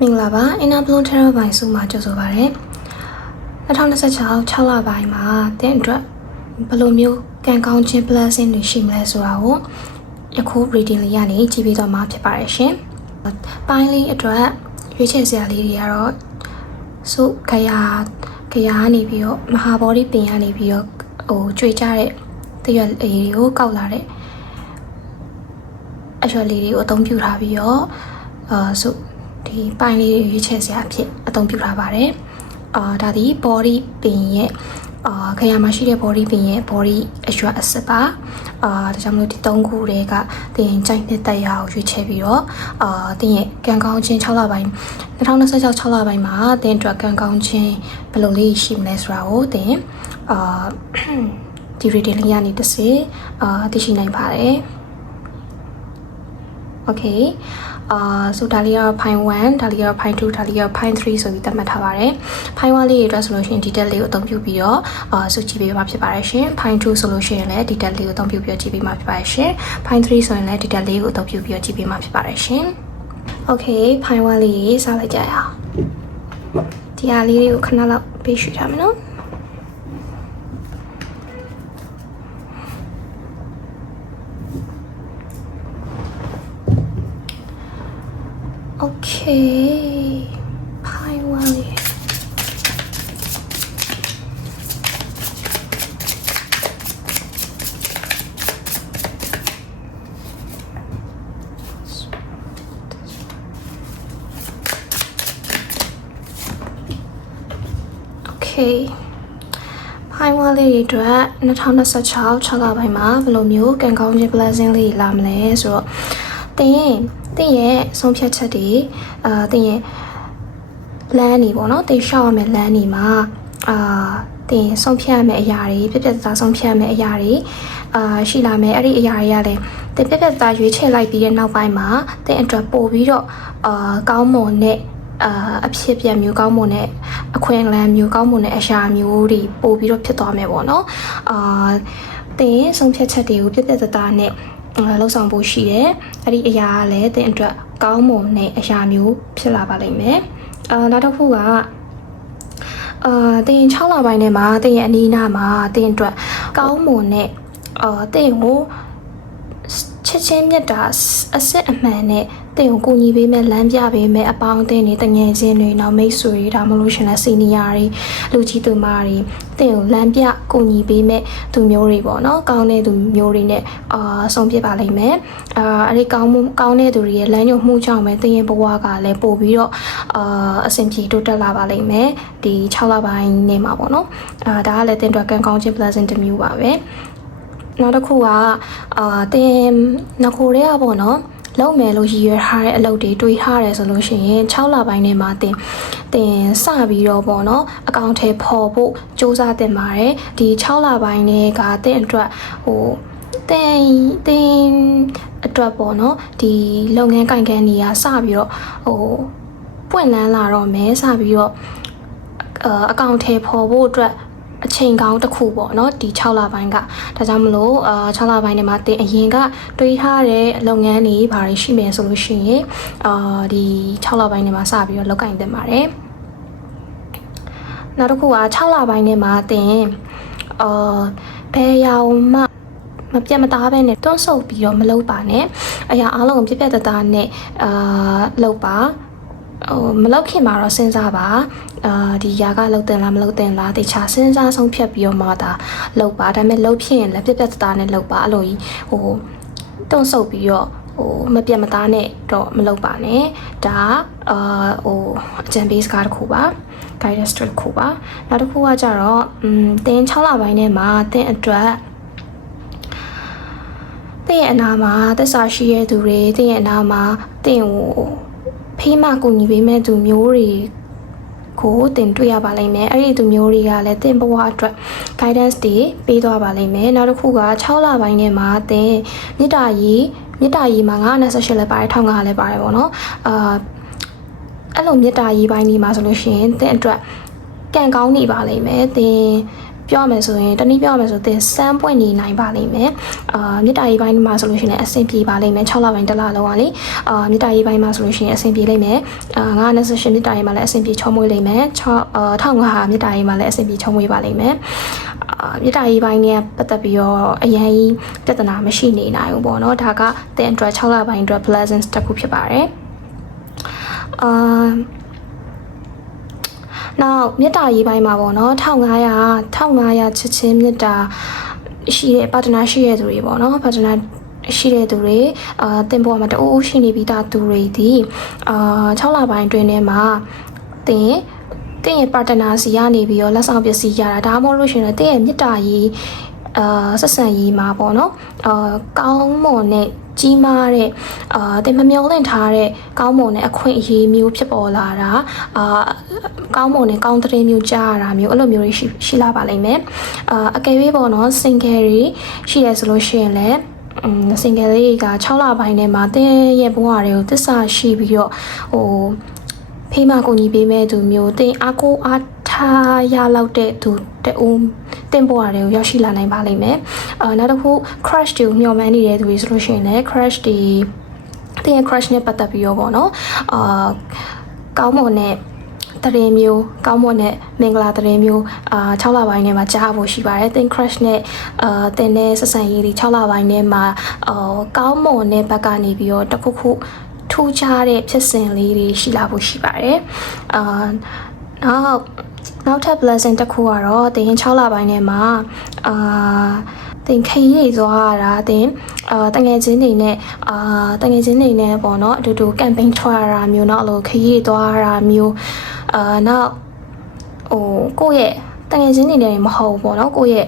မင်္ဂလာပါအင်နာဘလုံးထရပိုင်းစုမှာကြိုဆိုပါရစေ2026 6လပိုင်းမှာတင်းအတွက်ဘယ်လိုမျိုးကံကောင်းခြင်း blessing တွေရှိမလဲဆိုတာကိုယခု reading လေးရနေကြည့်ပြီးတော့မှာဖြစ်ပါတယ်ရှင်ပိုင်းလေးအတွက်ရွေးချယ်စရာလေးတွေကတော့စုခရာကနေပြီးတော့မဟာဗောဓိပင်ကနေပြီးတော့ကြွေကြတဲ့တရွက်လေးတွေကိုကောက်လာတဲ့အရွက်လေးတွေကိုအသုံးပြုထားပြီးတော့စုဒီပိုင်းလေးရွေးချယ်စရာအဖြစ်အသုံးပြုထားပါတယ်ဒါဒီ body ပင်ရဲ့ခရမှာရှိတဲ့ body ပင်ရဲ့ body အရွက်အစစ်ပါဒါကြောင့်မလို့ဒီ၃ခုတွေကတင်ကြိုက်တဲ့တရားကိုရွေးချယ်ပြီးတော့တင်ရဲ့ကံကောင်းခြင်း6လပိုင်း2026 6လပိုင်းမှာတင်အတွက်ကံကောင်းခြင်းဘယ်လိုလေးရှိမလဲဆိုတာကိုတင်ဒီ reading လေးရနေတစ်စေသိရှိနိုင်ပါတယ် okay ဆိုဒါလေးကတော့ Pine 1ဒါလေးကတော့ Pine 2ဒါလေးကတော့ Pine 3ဆိုပြီးသတ်မှတ်ထားပါတယ် Pine 1လေးအတွက်ဆိုလို့ရှိရင် detail လေးကိုအသုံးပြုပြီးတော့စုကြည့်ပေးမှာဖြစ်ပါတယ်ရှင် Pine 2ဆိုလို့ရှိရင်လည်း detail လေးကိုအသုံးပြုပြီးတော့ကြည့်ပေးမှာဖြစ်ပါတယ်ရှင် Pine 3ဆိုရင်လည်း detail လေးကိုအသုံးပြုပြီးတော့ကြည့်ပေးမှာဖြစ်ပါတယ်ရှင် okay Pine 1လေးရေးစားလိုက်ကြရအောင်ဒီအားလေးတွေကိုခဏလောက်ပေးရွှေ့ထားမယ်နော်Okay, Pine Valley. Okay, Pine Valley အတွက်2026 6လပိုင်းမှာဘယ်လိုမျိုးကံကောင်းခြင်း blessing လေးလာမလဲဆိုတော့တင်ရဲ့ဆုံးဖြတ်ချက်တွေတင်ရဲ့လမ်းနေပေါ့နော်တင်ရှောက်ရမယ့်လမ်းနေမှာတင်ဆုံးဖြတ်ရမယ့်အရာတွေပြပြသားဆုံးဖြတ်ရမယ့်အရာတွေရှိလာမယ်အဲ့ဒီအရာတွေကလည်းတင်ပြပြသားရွေးချယ်လိုက်ပြီးတဲ့နောက်ပိုင်းမှာတင်အတွက်ပို့ပြီးတော့ကောင်းမွန်တဲ့အဖြစ်ပြမျိုးကောင်းမွန်တဲ့အခွင့်အလမ်းမျိုးကောင်းမွန်တဲ့အရာမျိုးတွေပို့ပြီးတော့ဖြစ်သွားမယ်ပေါ့နော်တင်ဆုံးဖြတ်ချက်တွေကိုပြပြသားနဲ့လှုပ်ဆောင်ဖို့ရှိတယ်အဲ့ဒီအရာကလည်းတင်အတွက်ကောင်းမွန်တဲ့အရာမျိုးဖြစ်လာပါလိမ့်မယ်နောက်တစ်ခုကတင်6လပိုင်းထဲမှာတင်ရဲ့အနီးနားမှာတင်အတွက်ကောင်းမွန်တဲ့တင်ကိုချက်ချင်းမြတ်တာအစစ်အမှန်နဲ့တင်ကိုကူညီပေးမဲ့လမ်းပြပေးမဲ့အပေါင်းအသင်းတွေတငယ်ချင်းတွေနောက်မိတ်ဆွေတွေဒါမှမဟုတ်ရှင်လည်းစီနီယာတွေလူကြီးသူမတွေတင်ကိုလမ်းပြကူညီပေးမဲ့သူမျိုးတွေပေါ့နော်ကောင်းတဲ့သူမျိုးတွေနဲ့ဆုံးဖြတ်ပါလိမ့်မယ်အဲ့ဒီကောင်းတဲ့သူတွေရဲ့လမ်းညွှန်မှုကြောင့်ပဲတင်ရဲ့ဘဝကလည်းပို့ပြီးတော့အဆင်ပြေတိုးတက်လာပါလိမ့်မယ်ဒီ6လပိုင်းနေမှာပေါ့နော်ဒါကလည်းတင်အတွက်ကံကောင်းခြင်း blessing တစ်မျိုးပါပဲနောက်တစ်ခုကတင်နခိုတွေကပေါ့နော်လုံးမယ်လို့ရည်ရွယ်ထားတဲ့အလုပ်တွေတွေးထားတယ်ဆိုလို့ရှိရင်6လပိုင်းထဲမှာတင်စပြီးတော့ပေါ့နော်အကောင့်ထဲပေါ်ဖို့စူးစမ်းတင်ပါတယ်ဒီ6လပိုင်းတွေကတင်အတွက်တင်အတွက်ပေါ့နော်ဒီလုပ်ငန်းကိုင်ကန်နေရစပြီးတော့ပွင့်လန်းလာတော့မယ်စပြီးတော့အကောင့်ထဲပေါ်ဖို့အတွက်အချိန်ကောင်းတစ်ခုပေါ့နော်ဒီ6လပိုင်းကဒါကြောင့်မလို့6လပိုင်းထဲမှာတင်အရင်ကတွေးထားတဲ့လုပ်ငန်းတွေဘာတွေရှိမယ်ဆိုလို့ရှိရင်ဒီ6လပိုင်းထဲမှာစပြီးတော့လောက်ကင်တင်ပါတယ်နောက်တစ်ခုက6လပိုင်းထဲမှာတင်ဘယ်ရောင်မှမပြတ်မသားပဲနဲ့တွန်းဆုပ်ပြီးတော့မလုပ်ပါနဲ့အရာအားလုံးကိုပြပြတသားနဲ့လုပ်ပါမလောက်ခင်မှာတော့စဉ်းစားပါဒီຢာကလောက်တင်လားမလောက်တင်လားတခြားစဉ်းစားဆုံးဖြတ်ပြီးတော့မှဒါလောက်ပါဒါပေမဲ့လောက်ဖြစ်ရင်လည်းပြပြသားနဲ့လောက်ပါအဲ့လိုကြီးတွန့်ဆုပ်ပြီးတော့မပြတ်မသားနဲ့တော့မလောက်ပါနဲ့ဒါအကြံပေးစကားတစ်ခုပါ guidance တစ်ခုပါနောက်တစ်ခုကကြတော့တင်6လပိုင်းထဲမှာတင်အတွက်တင်ရဲ့အနာမှာသက်စာရှိတဲ့သူတွေတင်ရဲ့အနာမှာတင်ကိုဖေးမကူညီပေးမဲ့သူမျိုးတွေကိုတင်တွေ့ရပါလိမ့်မယ်အဲ့ဒီသူမျိုးတွေကလည်းတင်ဘဝအတွက် guidance တွေပေးသွားပါလိမ့်မယ်နောက်တစ်ခုက6လပိုင်းထဲမှာတင်မေတ္တာကြီးမှာ928လည်းပါတယ်1500လည်းပါတယ်ပေါ့နော်အဲ့လိုမေတ္တာကြီးပိုင်းဒီမှာဆိုလို့ရှိရင်တင်အတွက်ကံကောင်းနေပါလိမ့်မယ်တင် ပြောရမယ်ဆိုရင်တနည်းပြောရမယ်ဆိုသင်စမ်းပွင့်နေနိုင်ပါလိမ့်မယ်မြစ်တာရေးပိုင်းမှာဆိုလို့ရှိရင်အဆင်ပြေပါလိမ့်မယ်6လပိုင်းတစ်လလုံးကလေမြစ်တာရေးပိုင်းမှာဆိုလို့ရှိရင်အဆင်ပြေလိမ့်မယ်928မြစ်တာရေးမှာလည်းအဆင်ပြေချုံမွေးလိမ့်မယ်1500မြစ်တာရေးမှာလည်းအဆင်ပြေချုံမွေးပါလိမ့်မယ်မြစ်တာရေးပိုင်းနဲ့ပတ်သက်ပြီးတော့အရင်ပြဿနာမရှိနေနိုင်ဘူးပေါ့နော်ဒါကသင်အတွက်6လပိုင်းအတွက် pleasant တစ်ခုဖြစ်ပါတယ်နောက်မြစ်တာရေးပိုင်းမှာပေါ့နော်1500ချစ်ချင်းမြစ်တာရှိတဲ့ partner ရှိတဲ့သူတွေပေါ့နော် partner ရှိတဲ့သူတွေတင်ပေါ်မှာတူရှိနေပြီးသားသူတွေဒီ6လပိုင်းတွင်ထဲမှာတင်ရဲ့ partner စီကနေပြီးတော့လက်ဆောင်ပစ္စည်းရတာဒါမှမဟုတ်လို့ရှိရင်တင်ရဲ့မြစ်တာရေးဆက်ဆံရေးမှာပေါ့နော်ကောင်းမွန်တဲ့ကြီးမားတဲ့တင်မမျောလင့်ထားတဲ့ကောင်းမွန်တဲ့အခွင့်အရေးမျိုးဖြစ်ပေါ်လာတာကောင်းမွန်တဲ့ကောင်းတဲ့မျိုးကြားရတာမျိုးအဲ့လိုမျိုးတွေရှိလာပါလိမ့်မယ်အကယ်၍ပေါ့နော် single တွေရှိရဆိုလို့ရှိရင်လည်းsingle လေးက6လပိုင်းထဲမှာတင်ရဲ့ဘဝတွေကိုသစ္စာရှိပြီးတော့ဖေးမကိုကြီးပေးမဲ့သူမျိုးတင်အားကိုအားထားရလောက်တဲ့သူတူတင်ပေါ်ရတယ်ကိုရောက်ရှိလာနိုင်ပါလိမ့်မယ်နောက်တစ်ခု crush တွေမျှော်မှန်းနေတဲ့သူတွေဆိုလို့ရှိရင်လည်း crush တွေတင်ရဲ့ crush နဲ့ပတ်သက်ပြီးတော့ပေါ့နော်ကောင်းမွန်တဲ့တရင်မျိုးကောင်းမွန်တဲ့မင်္ဂလာတရင်မျိုး6လပိုင်းထဲမှာကြားဖို့ရှိပါတယ်တင် crush နဲ့တင်တဲ့ဆက်ဆံရေးတွေ6လပိုင်းထဲမှာကောင်းမွန်တဲ့ဘက်ကနေပြီးတော့တစ်ခုခုထူးခြားတဲ့ဖြစ်စဉ်လေးတွေရှိလာဖို့ရှိပါတယ်နောက်ထပ် blessing တစ်ခုကတော့တင်6လပိုင်းထဲမှာတင်ခရီးသွားရတာတင်တငယ်ချင်းတွေနဲ့ပေါ့နော်အတူတူ campaign ထွက်ရတာမျိုးเนาะအဲ့လိုခရီးသွားရတာမျိုးနောက်ကိုယ့်ရဲ့တငယ်ချင်းတွေလည်းမဟုတ်ပေါ့နော်ကိုယ့်ရဲ့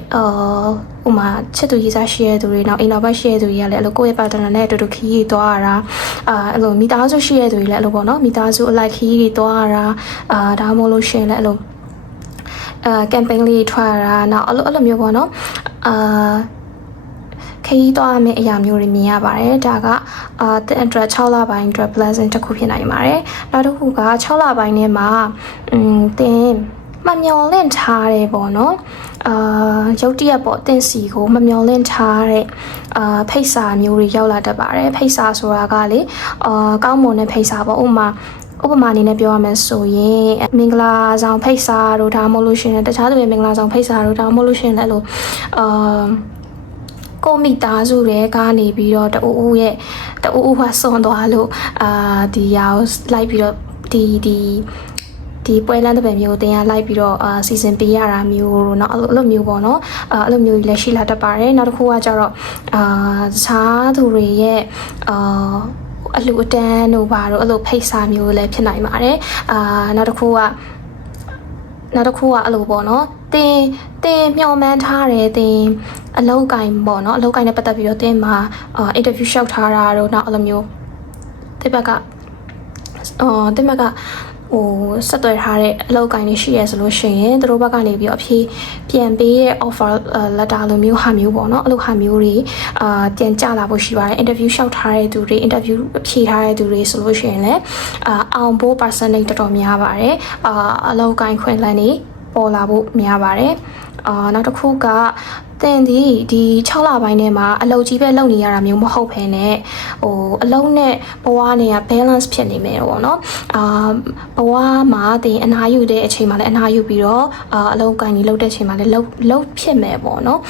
ဥမာချစ်သူရေးစားရှိတဲ့သူတွေနောက်အိမ်တော်ဘက်ရှိတဲ့သူတွေကလည်းအဲ့လိုကိုယ့်ရဲ့ partner နဲ့အတူတူခရီးသွားရတာအဲ့လိုမိသားစုရှိတဲ့သူတွေလည်းအဲ့လိုပေါ့နော်မိသားစုအလိုက်ခရီးတွေသွားရတာဒါမှမဟုတ်လို့ရှိရင်လည်းအဲ့လို campaign လေးထွက်ရတာနောက်အဲ့လိုမျိုးပေါ့နော်ခရီးသွားမယ့်အရာမျိုးတွေမြင်ရပါတယ်ဒါကတင်အတွက်6လပိုင်းအတွက် pleasant တစ်ခုဖြစ်နိုင်ပါတယ်နောက်တစ်ခုက6လပိုင်းထဲမှာတင်မမျော်လင့်ထားတယ်ပေါ့နော်ရုတ်တရက်ပေါ့တင်စီကိုမမျော်လင့်ထားတဲ့ဖိတ်စာမျိုးတွေရောက်လာတတ်ပါတယ်ဖိတ်စာဆိုတာကလေကောင်းမွန်တဲ့ဖိတ်စာပေါ့ဥပမာအနေနဲ့ပြောရမယ်ဆိုရင်မင်္ဂလာဆောင်ဖိတ်စာတို့ဒါမှမဟုတ်လို့ရှိရင်တခြားသူတွေမင်္ဂလာဆောင်ဖိတ်စာတို့ဒါမှမဟုတ်လို့ရှိရင်လည်းအဲ့လိုကိုမိသားစုတွေကနေပြီးတော့တူဦးဟာစွန်သွားလို့ဒီရောက်လိုက်ပြီးတော့ဒီပွဲလမ်းတစ်ပံမျိုးတင်ရလိုက်ပြီးတော့စီစဉ်ပေးရတာမျိုးတို့เนาะအဲ့လိုမျိုးပေါ့เนาะအဲ့လိုမျိုးလည်းရှိလာတတ်ပါတယ်နောက်တစ်ခုကကျတော့တခြားသူတွေရဲ့အလူအတန်းတို့ဘာတို့အဲ့လိုဖိတ်စာမျိုးလည်းဖြစ်နိုင်ပါတယ်နောက်တစ်ခုကအဲ့လိုပေါ့နော်တင်မျှော်မှန်းထားတယ်တင်အလောက်ကိုင်းပေါ့နော်အလောက်ကိုင်းနဲ့ပတ်သက်ပြီးတော့တင်မှာအင်တာဗျူးလျှောက်ထားတာတို့နောက်အဲ့လိုမျိုးတင်ဘက်ကဆက်သွယ်ထားတဲ့အလောက်ကိုင်းတွေရှိရဆိုလို့ရှိရင်သူတို့ဘက်ကနေပြီးတော့အဖြေပြန်ပေးတဲ့ offer letter လိုမျိုးဟာမျိုးပေါ့နော်အဲ့လိုဟာမျိုးတွေပြန်ကြလာဖို့ရှိပါတယ် interview လျှောက်ထားတဲ့သူတွေ interview ဖြေထားတဲ့သူတွေဆိုလို့ရှိရင်လည်းအောင်ဖို့ percentage တော်တော်များပါတယ်အလောက်ကိုင်းခွင့်လန်းနေပေါ်လာဖို့များပါတယ်နောက်တစ်ခုကတင်ဒီ6လပိုင်းထဲမှာအလုပ်ကြီးပဲလုပ်နေရတာမျိုးမဟုတ်ဘဲနဲ့အလုပ်နဲ့ဘဝနဲ့က balance ဖြစ်နေမယ်ပေါ့နော်ဘဝမှာတင်အနားယူတဲ့အချိန်မှာလည်းအနားယူပြီးတော့အလုပ်ကိုင်းကြီးလုပ်တဲ့အချိန်မှာလည်းလုပ်ဖြစ်မယ်ပေါ့နော်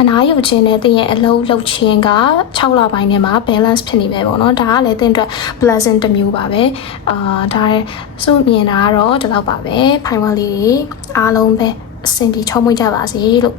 အနားယူခြင်းနဲ့တင်ရဲ့အလုပ်လုပ်ခြင်းက6လပိုင်းထဲမှာ balance ဖြစ်နေမယ်ပေါ့နော်ဒါကလည်းတင်အတွက် pleasant တစ်မျိုးပါပဲဒါစုမြင်တာကတော့ဒီလောက်ပါပဲဖိုင်ဝမ်လေးတွေအားလုံးပဲအဆင်ပြေချောမွေ့ကြပါစေလို့